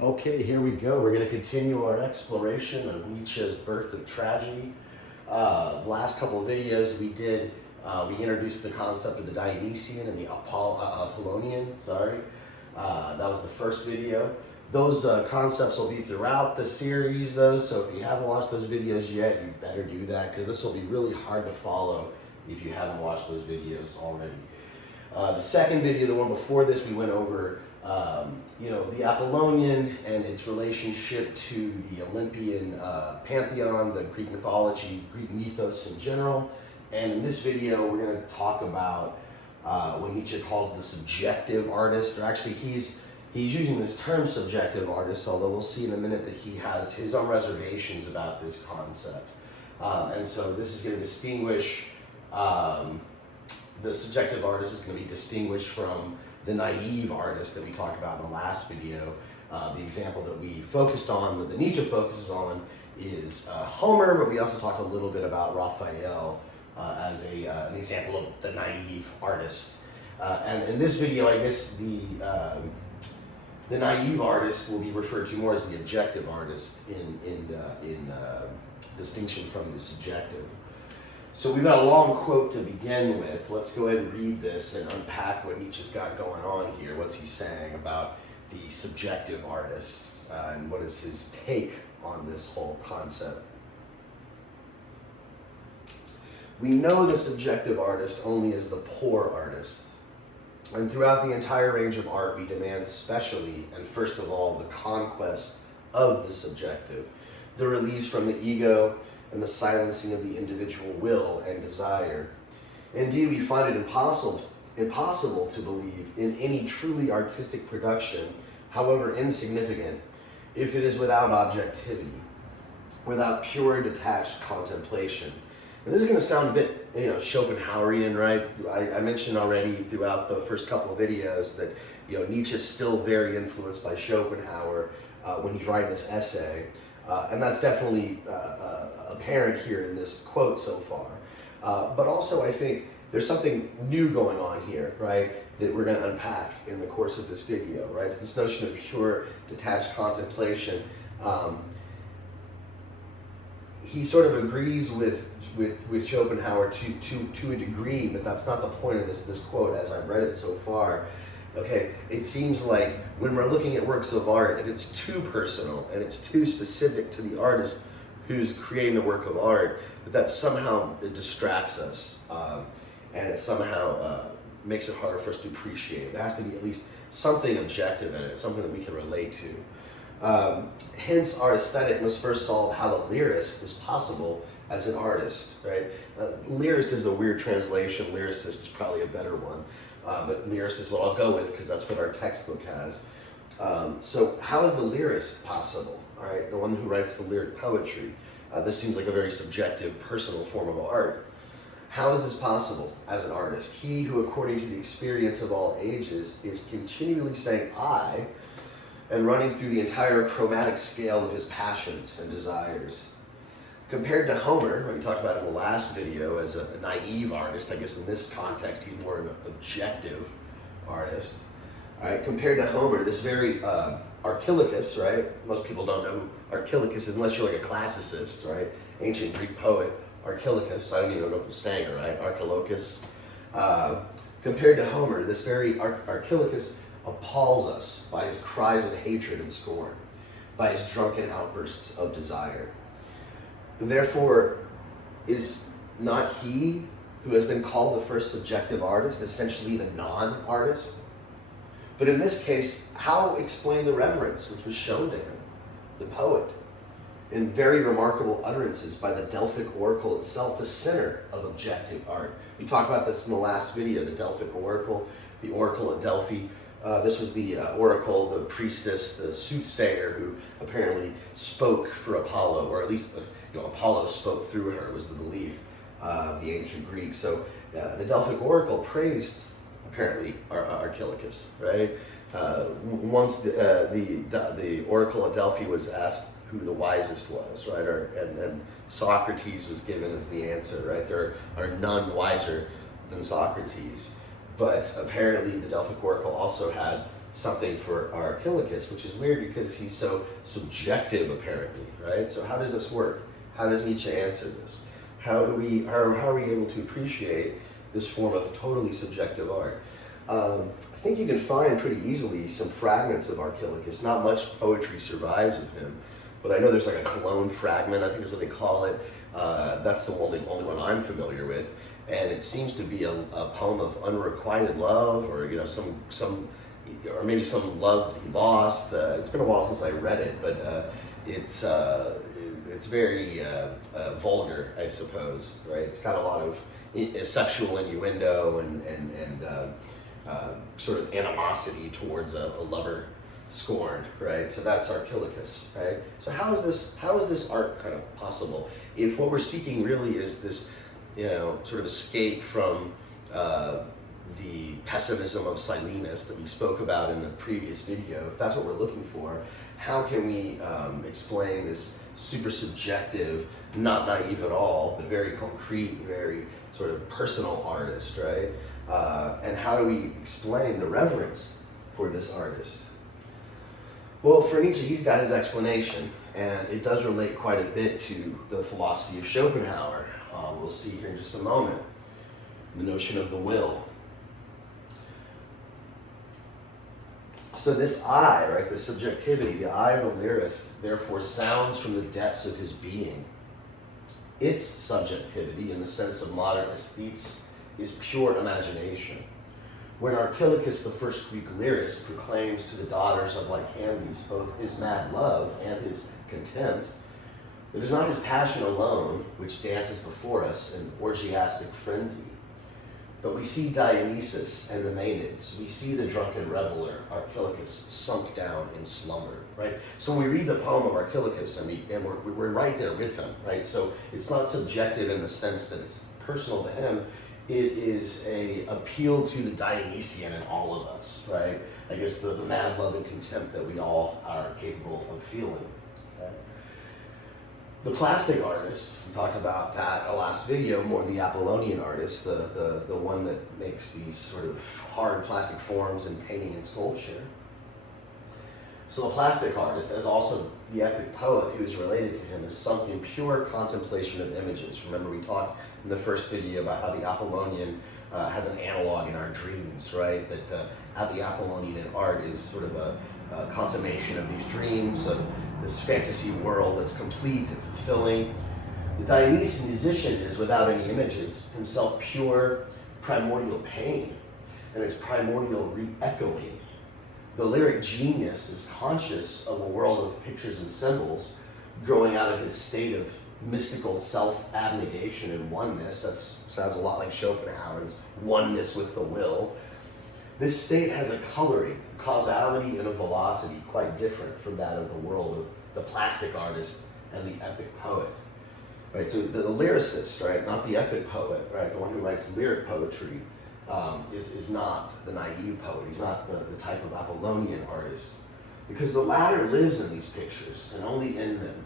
Okay, here we go. We're going to continue our exploration of Nietzsche's Birth of Tragedy. The last couple of videos we did, we introduced the concept of the Dionysian and the Apollonian, that was the first video. Those concepts will be throughout the series though, so if you haven't watched those videos yet, you better do that, because this will be really hard to follow if you haven't watched those videos already. The second video, the one before this, we went over the Apollonian and its relationship to the Olympian pantheon, the Greek mythology, Greek mythos in general. And in this video, we're going to talk about what Nietzsche calls the subjective artist, or actually he's using this term subjective artist, although we'll see in a minute that he has his own reservations about this concept. And so this is going to distinguish, the subjective artist is going to be distinguished from the naive artist that we talked about in the last video. The example that we focused on, that Nietzsche focuses on, is Homer, but we also talked a little bit about Raphael as an example of the naive artist. And in this video, I guess the naive artist will be referred to more as the objective artist in distinction from the subjective. So we've got a long quote to begin with. Let's go ahead and read this and unpack what Nietzsche's got going on here. What's he saying about the subjective artists and what is his take on this whole concept? We know the subjective artist only as the poor artist. And throughout the entire range of art, we demand specially, and first of all, the conquest of the subjective, the release from the ego, and the silencing of the individual will and desire. Indeed, we find it impossible to believe in any truly artistic production, however insignificant, if it is without objectivity, without pure detached contemplation. And this is going to sound a bit, Schopenhauerian, right? I mentioned already throughout the first couple of videos that, Nietzsche is still very influenced by Schopenhauer when he's writing this essay. And that's definitely apparent here in this quote so far. But also I think there's something new going on here, right, that we're going to unpack in the course of this video, right? So this notion of pure detached contemplation. He sort of agrees with Schopenhauer to a degree, but that's not the point of this quote as I've read it so far. Okay, it seems like when we're looking at works of art, if it's too personal and it's too specific to the artist who's creating the work of art, that somehow it distracts us, and it somehow makes it harder for us to appreciate it. There has to be at least something objective in it, something that we can relate to. Hence, our aesthetic must first solve how the lyrist is possible as an artist, right? Lyrist is a weird translation. Lyricist is probably a better one. But lyrist is what I'll go with because that's what our textbook has. So how is the lyrist possible? All right, the one who writes the lyric poetry. This seems like a very subjective, personal form of art. How is this possible as an artist? He who, according to the experience of all ages, is continually saying I and running through the entire chromatic scale of his passions and desires. Compared to Homer, we talked about in the last video as a naive artist, I guess in this context he's more of an objective artist. All right, compared to Homer, this very Archilochus, right? Most people don't know who Archilochus is unless you're like a classicist, right? Ancient Greek poet, Archilochus. I don't even know if I'm saying it right, Archilochus. Compared to Homer, this very Archilochus appalls us by his cries of hatred and scorn, by his drunken outbursts of desire. Therefore, is not he who has been called the first subjective artist essentially the non-artist? But in this case, how explain the reverence which was shown to him, the poet, in very remarkable utterances by the Delphic oracle itself, the center of objective art? We talked about this in the last video, the Delphic oracle, the oracle at Delphi. This was the oracle, the priestess, the soothsayer who apparently spoke for Apollo, or at least Apollo spoke through her, was the belief of the ancient Greeks. So the Delphic oracle praised, apparently, Archilochus, right? Once the oracle at Delphi was asked who the wisest was, right? And Socrates was given as the answer, right? There are none wiser than Socrates. But apparently the Delphic oracle also had something for our Archilochus, which is weird because he's so subjective apparently, right? So how does this work? How does Nietzsche answer this? How are we able to appreciate this form of totally subjective art? I think you can find pretty easily some fragments of Archilochus. Not much poetry survives of him, but I know there's like a Cologne fragment, I think is what they call it. That's the only one I'm familiar with, and it seems to be a poem of unrequited love, or or maybe some love that he lost. It's been a while since I read it, but it's very vulgar, I suppose. Right? It's got a lot of sexual innuendo and sort of animosity towards a lover scorned, right? So that's Archilochus, right? So how is this art kind of possible if what we're seeking really is this, sort of escape from the pessimism of Silenus that we spoke about in the previous video? If that's what we're looking for, how can we explain this super subjective, not naive at all, but very concrete, very sort of personal artist, right? And how do we explain the reverence for this artist? Well, for Nietzsche, he's got his explanation, and it does relate quite a bit to the philosophy of Schopenhauer. We'll see here in just a moment. The notion of the will. So this I, right, the subjectivity, the I of the lyrist, therefore sounds from the depths of his being. Its subjectivity, in the sense of modern aesthetes, is pure imagination. When Archilochus, the first Greek lyrist, proclaims to the daughters of Lycambes both his mad love and his contempt, it is not his passion alone which dances before us in orgiastic frenzy, but we see Dionysus and the Maenads. We see the drunken reveler, Archilochus, sunk down in slumber, right? So when we read the poem of Archilochus, and we're right there with him, right? So it's not subjective in the sense that it's personal to him. It is a appeal to the Dionysian in all of us, right? I guess the mad love and contempt that we all are capable of feeling. Okay? The plastic artist, we talked about that in our last video, more the Apollonian artist, the one that makes these sort of hard plastic forms in painting and sculpture. So the plastic artist, as also the epic poet who is related to him, is sunk in pure contemplation of images. Remember, we talked in the first video about how the Apollonian has an analog in our dreams, right? That how the Apollonian in art is sort of a consummation of these dreams, of this fantasy world that's complete and fulfilling. The Dionysian musician is, without any images, himself pure primordial pain, and it's primordial re-echoing. The lyric genius is conscious of a world of pictures and symbols, growing out of his state of mystical self-abnegation and oneness. That sounds a lot like Schopenhauer's oneness with the will. This state has a coloring, a causality, and a velocity quite different from that of the world of the plastic artist and the epic poet. Right? So the lyricist, right, not the epic poet, right, the one who writes lyric poetry, is not the naive poet. He's not the type of Apollonian artist, because the latter lives in these pictures and only in them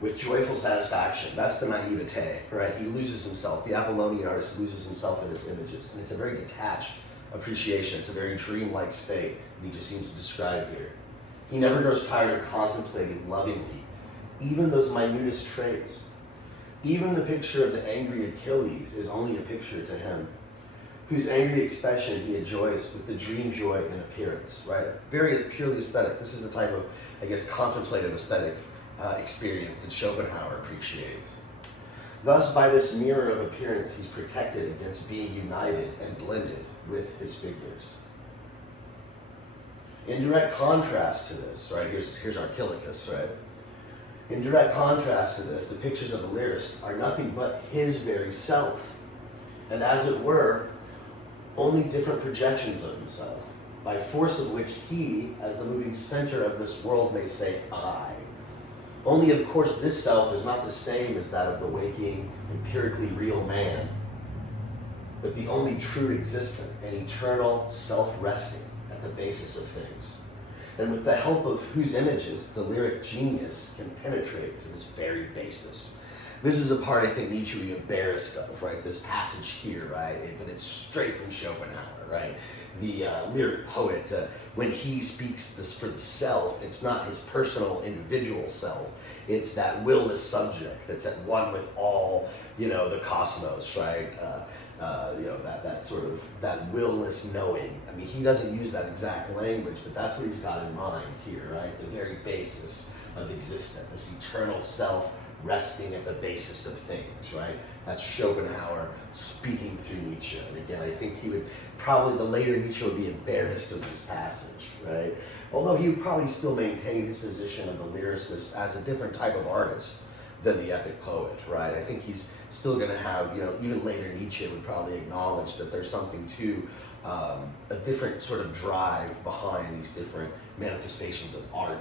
with joyful satisfaction. That's the naivete, right? He loses himself. The Apollonian artist loses himself in his images, and it's a very detached appreciation. It's a very dreamlike state Nietzsche seems to describe here. He never grows tired of contemplating lovingly even those minutest traits. Even the picture of the angry Achilles is only a picture to him, whose angry expression he enjoys with the dream joy in appearance, right? Very purely aesthetic. This is the type of, I guess, contemplative aesthetic experience that Schopenhauer appreciates. Thus, by this mirror of appearance, he's protected against being united and blended with his figures. In direct contrast to this, right, here's Archilochus, right? In direct contrast to this, the pictures of the lyrist are nothing but his very self, and as it were, only different projections of himself, by force of which he, as the moving center of this world, may say, I. Only, of course, this self is not the same as that of the waking, empirically real man, but the only true existent and eternal self-resting at the basis of things, and with the help of whose images the lyric genius can penetrate to this very basis. This is a part I think Nietzsche would be embarrassed of, right? This passage here, right? But it's straight from Schopenhauer, right? The lyric poet, when he speaks this for the self, it's not his personal individual self. It's that willless subject that's at one with all, the cosmos, right? That sort of, that willless knowing. I mean, he doesn't use that exact language, but that's what he's got in mind here, right? The very basis of existence, this eternal self resting at the basis of things, right? That's Schopenhauer speaking through Nietzsche. And again, I think he would probably, the later Nietzsche would be embarrassed of this passage, right? Although he would probably still maintain his position of the lyricist as a different type of artist than the epic poet, right? I think he's still going to have, even later Nietzsche would probably acknowledge that there's something to a different sort of drive behind these different manifestations of art.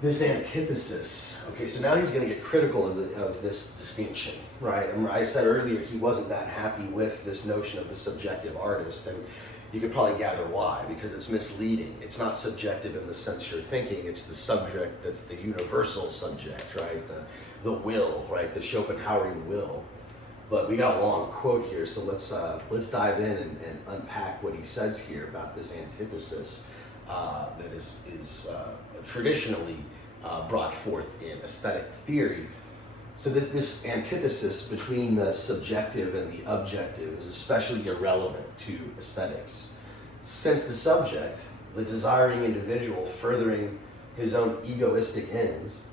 This antithesis, okay, so now he's going to get critical of this distinction, right? And I said earlier he wasn't that happy with this notion of the subjective artist, and you could probably gather why, because it's misleading. It's not subjective in the sense you're thinking, it's the subject that's the universal subject, right? The will, right? The Schopenhauerian will. But we got a long quote here, so let's dive in and unpack what he says here about this antithesis that is traditionally brought forth in aesthetic theory. So this antithesis between the subjective and the objective is especially irrelevant to aesthetics, since the subject, the desiring individual furthering his own egoistic ends,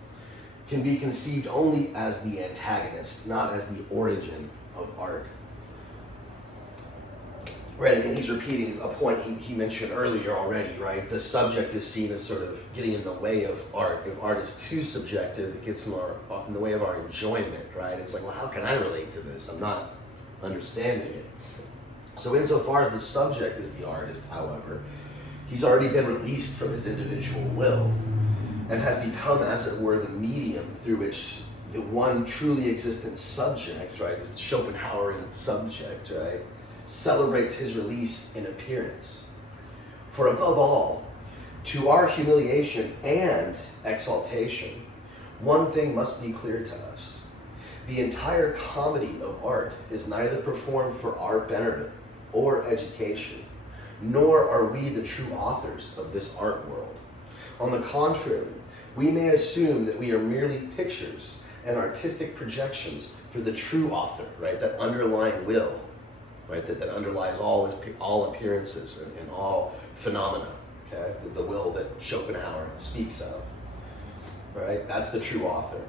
can be conceived only as the antagonist, not as the origin of art. Right, again, he's repeating a point he mentioned earlier already, right? The subject is seen as sort of getting in the way of art. If art is too subjective, it gets in the way of our enjoyment, right? It's like, well, how can I relate to this? I'm not understanding it. So insofar as the subject is the artist, however, he's already been released from his individual will and has become, as it were, the medium through which the one truly existent subject, right, this Schopenhauerian subject, right, celebrates his release in appearance. For above all, to our humiliation and exaltation, one thing must be clear to us. The entire comedy of art is neither performed for our betterment or education, nor are we the true authors of this art world. On the contrary, we may assume that we are merely pictures and artistic projections for the true author, right, that underlying will, right, that underlies all appearances and all phenomena, okay, the will that Schopenhauer speaks of, right, that's the true author.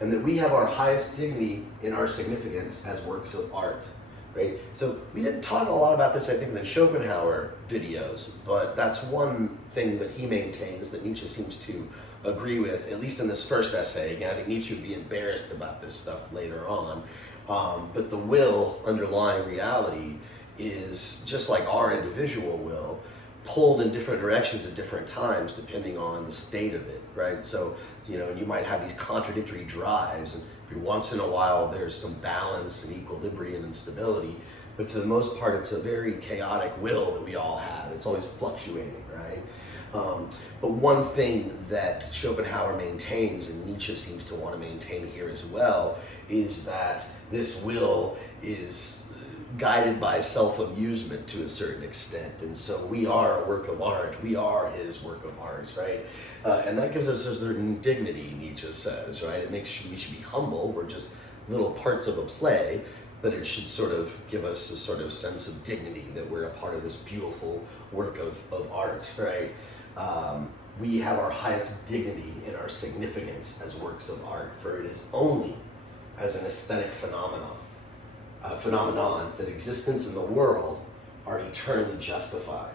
And that we have our highest dignity in our significance as works of art, right? So we didn't talk a lot about this, I think, in the Schopenhauer videos, but that's one thing that he maintains that Nietzsche seems to agree with, at least in this first essay. Again, I think Nietzsche would be embarrassed about this stuff later on. But the will underlying reality is just like our individual will, pulled in different directions at different times depending on the state of it, right? So, you might have these contradictory drives, and every once in a while there's some balance and equilibrium and stability, but for the most part it's a very chaotic will that we all have. It's always fluctuating, right? But one thing that Schopenhauer maintains, and Nietzsche seems to want to maintain here as well, is that this will is guided by self-amusement to a certain extent. And so we are a work of art. We are his work of art, right? And that gives us a certain dignity, Nietzsche says, right? It makes we should be humble. We're just little parts of a play, but it should sort of give us a sort of sense of dignity that we're a part of this beautiful work of art, right? We have our highest dignity in our significance as works of art, for it is only as an aesthetic phenomenon that existence in the world are eternally justified.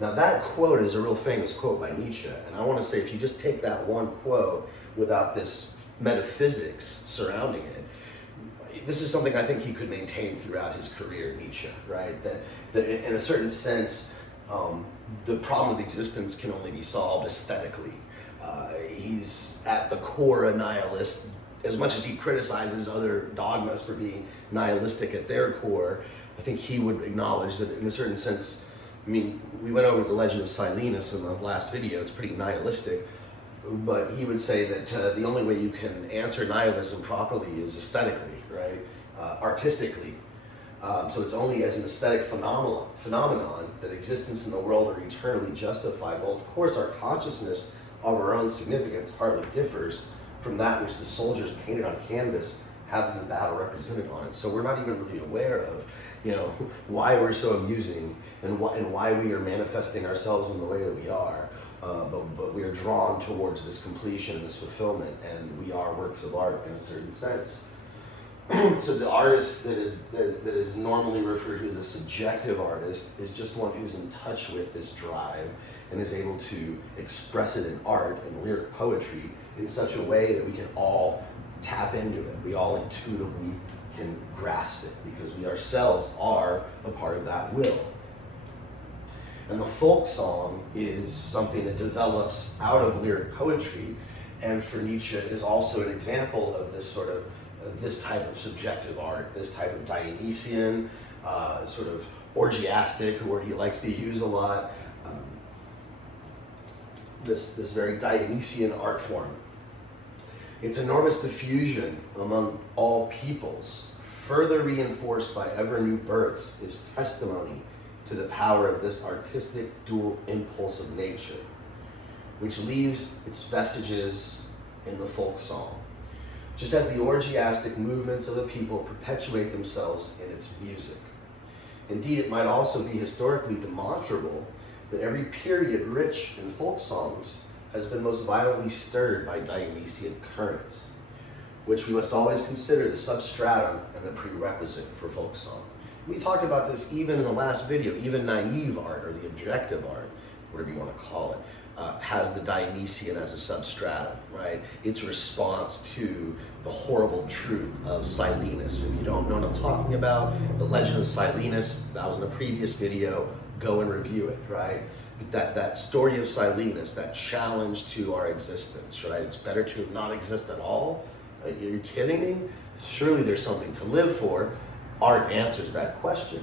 Now that quote is a real famous quote by Nietzsche, and I want to say if you just take that one quote without this metaphysics surrounding it, this is something I think he could maintain throughout his career, Nietzsche, right? That in a certain sense, the problem of existence can only be solved aesthetically. He's at the core a nihilist. As much as he criticizes other dogmas for being nihilistic at their core, I think he would acknowledge that in a certain sense, I mean, we went over the legend of Silenus in the last video, it's pretty nihilistic. but he would say that the only way you can answer nihilism properly is aesthetically, right? Artistically. So it's only as an aesthetic phenomenon that existence in the world are eternally justified. Well, of course, our consciousness of our own significance hardly differs from that which the soldiers painted on canvas have the battle represented on it. So we're not even really aware of, why we're so amusing and why we are manifesting ourselves in the way that we are. But we are drawn towards this completion, this fulfillment, and we are works of art in a certain sense. So the artist that is normally referred to as a subjective artist is just one who's in touch with this drive and is able to express it in art and lyric poetry in such a way that we can all tap into it. We all intuitively can grasp it because we ourselves are a part of that will. And the folk song is something that develops out of lyric poetry, and for Nietzsche is also an example of this sort of this type of subjective art, this type of Dionysian, sort of orgiastic, a word he likes to use a lot, this very Dionysian art form. Its enormous diffusion among all peoples, further reinforced by ever new births, is testimony to the power of this artistic dual impulse of nature, which leaves its vestiges in the folk song, just as the orgiastic movements of the people perpetuate themselves in its music. Indeed, it might also be historically demonstrable that every period rich in folk songs has been most violently stirred by Dionysian currents, which we must always consider the substratum and the prerequisite for folk song. We talked about this even in the last video. Even naive art, or the objective art, whatever you want to call it, has the Dionysian as a substratum, right? Its response to the horrible truth of Silenus. If you don't know what I'm talking about, the legend of Silenus, that was in a previous video, go and review it, right? But that story of Silenus, that challenge to our existence, right? It's better to not exist at all. Are you kidding me? Surely there's something to live for. Art answers that question.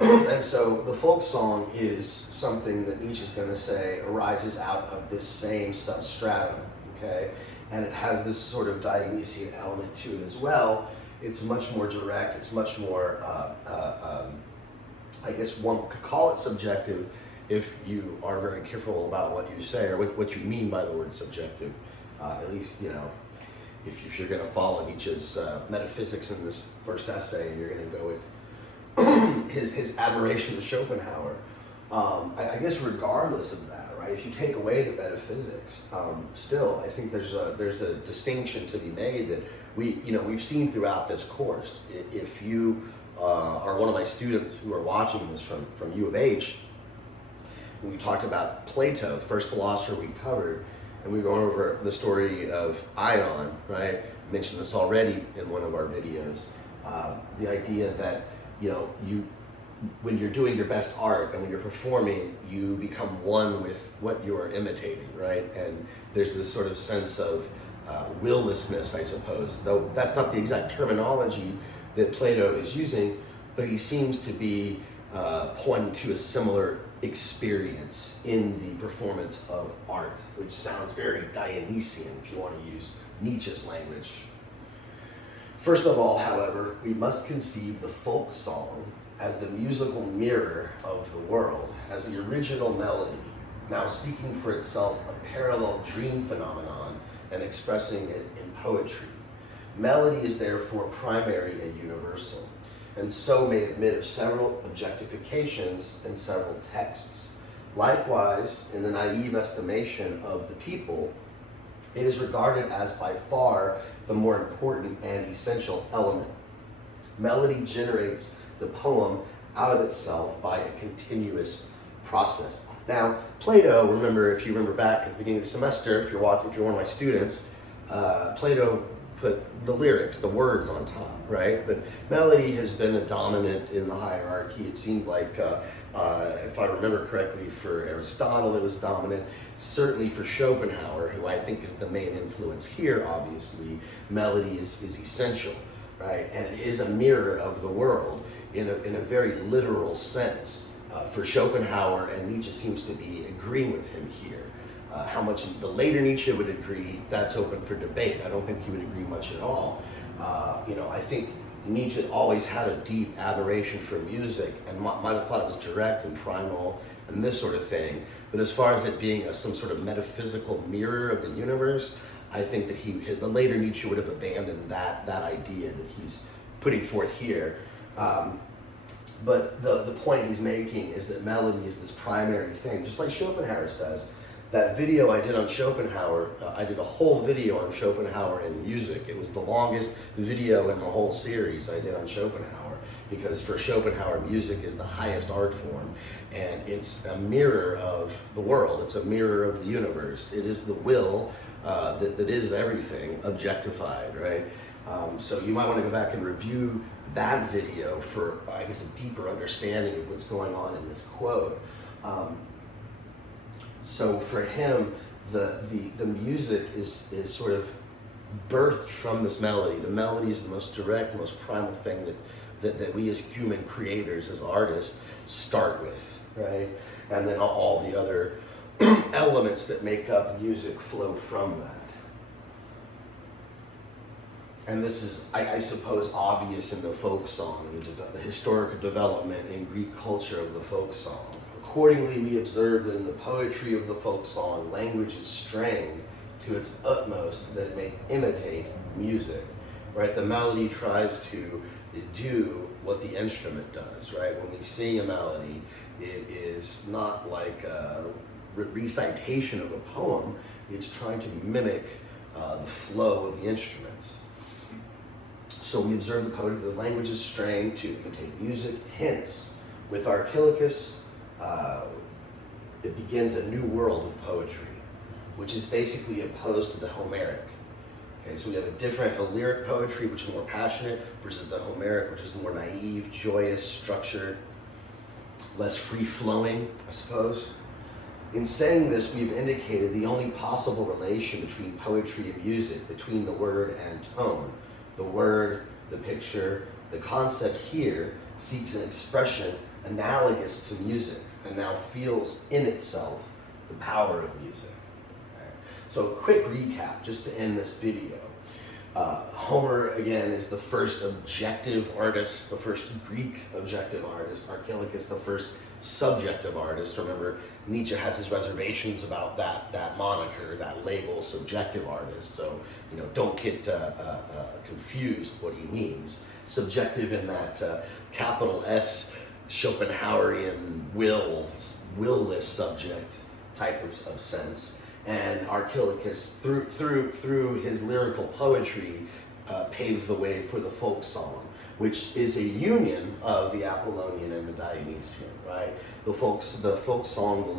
And so the folk song is something that Nietzsche's going to say arises out of this same substratum, okay? And it has this sort of Dionysian element to it as well. It's much more direct. It's much more, I guess one could call it subjective if you are very careful about what you say or what you mean by the word subjective. At least, if you're going to follow Nietzsche's metaphysics in this first essay, you're going to go with his admiration of Schopenhauer. I guess regardless of that, right? If you take away the metaphysics, still I think there's a distinction to be made that we've seen throughout this course. If you are one of my students who are watching this from U of H, we talked about Plato, the first philosopher we covered, and we were going over the story of Ion, right? I mentioned this already in one of our videos. The idea that when you're doing your best art and when you're performing, you become one with what you're imitating, right? And there's this sort of sense of willlessness, I suppose, though that's not the exact terminology that Plato is using, but he seems to be pointing to a similar experience in the performance of art, which sounds very Dionysian if you want to use Nietzsche's language. First of all, however, we must conceive the folk song as the musical mirror of the world, as the original melody, now seeking for itself a parallel dream phenomenon and expressing it in poetry. Melody is therefore primary and universal, and so may admit of several objectifications and several texts. Likewise, in the naive estimation of the people, it is regarded as by far the more important and essential element. Melody generates the poem out of itself by a continuous process. Now, Plato, if you remember back at the beginning of the semester, if you're one of my students, Plato put the lyrics, the words on top, right? But melody has been a dominant in the hierarchy. It seemed like, if I remember correctly, for Aristotle it was dominant. Certainly for Schopenhauer, who I think is the main influence here, obviously, melody is essential, right? And it is a mirror of the world in a very literal sense. For Schopenhauer, and Nietzsche seems to be agreeing with him here, How much the later Nietzsche would agree, that's open for debate. I don't think he would agree much at all. I think Nietzsche always had a deep adoration for music and might have thought it was direct and primal and this sort of thing. But as far as it being some sort of metaphysical mirror of the universe, I think that the later Nietzsche would have abandoned that idea that he's putting forth here. But the point he's making is that melody is this primary thing, just like Schopenhauer says. That video I did on Schopenhauer, I did a whole video on Schopenhauer and music. It was the longest video in the whole series I did on Schopenhauer, because for Schopenhauer, music is the highest art form, and it's a mirror of the world. It's a mirror of the universe. It is the will that is everything objectified, right? So you might want to go back and review that video for, I guess, a deeper understanding of what's going on in this quote. So for him, the music is sort of birthed from this melody. The melody is the most direct, the most primal thing that we as human creators, as artists, start with, right? And then all the other elements that make up music flow from that. And this is, I suppose, obvious in the folk song, the historical development in Greek culture of the folk song. Accordingly, we observe that in the poetry of the folk song, language is strained to its utmost that it may imitate music, right? The melody tries to do what the instrument does, right? When we sing a melody, it is not like a recitation of a poem. It's trying to mimic the flow of the instruments. So we observe the poetry, the language is strained to imitate music. Hence, with Archilochus, it begins a new world of poetry, which is basically opposed to the Homeric. Okay, so we have a lyric poetry, which is more passionate, versus the Homeric, which is more naive, joyous, structured, less free-flowing, I suppose. In saying this, we've indicated the only possible relation between poetry and music, between the word and tone. The word, the picture, the concept here seeks an expression analogous to music, and now feels in itself the power of music. Okay. So a quick recap, just to end this video. Homer, again, is the first objective artist, the first Greek objective artist. Archilochus, the first subjective artist. Remember, Nietzsche has his reservations about that moniker, that label, subjective artist. So, don't get confused what he means. Subjective in that capital S Schopenhauerian will-less subject type of sense. And Archilochus, through his lyrical poetry, paves the way for the folk song, which is a union of the Apollonian and the Dionysian, right? The folk song,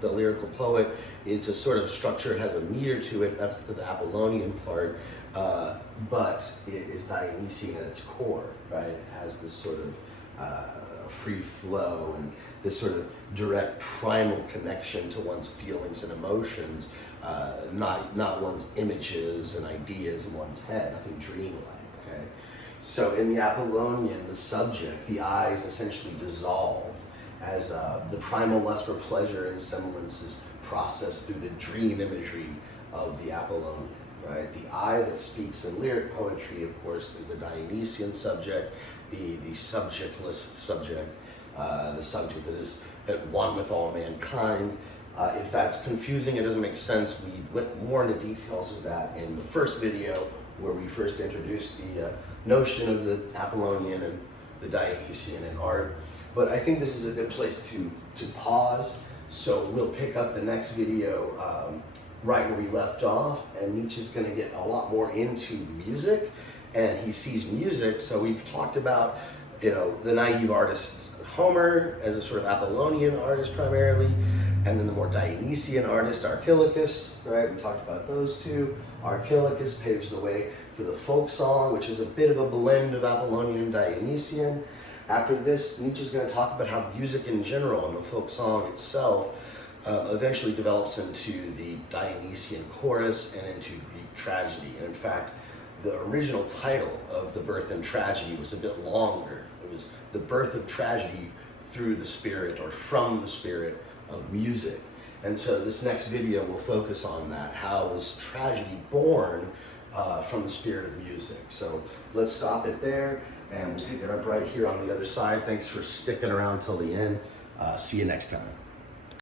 the lyrical poet, it's a sort of structure, it has a meter to it, that's the Apollonian part, but it is Dionysian at its core, right? It has this sort of free flow and this sort of direct primal connection to one's feelings and emotions, not one's images and ideas in one's head, nothing dreamlike, okay? So in the Apollonian, the subject, the I, is essentially dissolved as the primal lust for pleasure and semblance is processed through the dream imagery of the Apollonian, right? The I that speaks in lyric poetry, of course, is the Dionysian subject, the subjectless subject, the subject that is at one with all mankind. If that's confusing, it doesn't make sense, we went more into details of that in the first video where we first introduced the notion of the Apollonian and the Dionysian in art. But I think this is a good place to pause. So we'll pick up the next video right where we left off, and Nietzsche's going to get a lot more into music, and he sees music. So we've talked about, the naive artist Homer as a sort of Apollonian artist primarily, and then the more Dionysian artist Archilochus, right? We talked about those two. Archilochus paves the way for the folk song, which is a bit of a blend of Apollonian and Dionysian. After this, Nietzsche's going to talk about how music in general and the folk song itself eventually develops into the Dionysian chorus and into Greek tragedy. And in fact, the original title of The Birth and Tragedy was a bit longer. It was The Birth of Tragedy through the spirit, or from the spirit of music. And so this next video will focus on that. How was tragedy born from the spirit of music? So let's stop it there and we'll pick it up right here on the other side. Thanks for sticking around till the end. See you next time.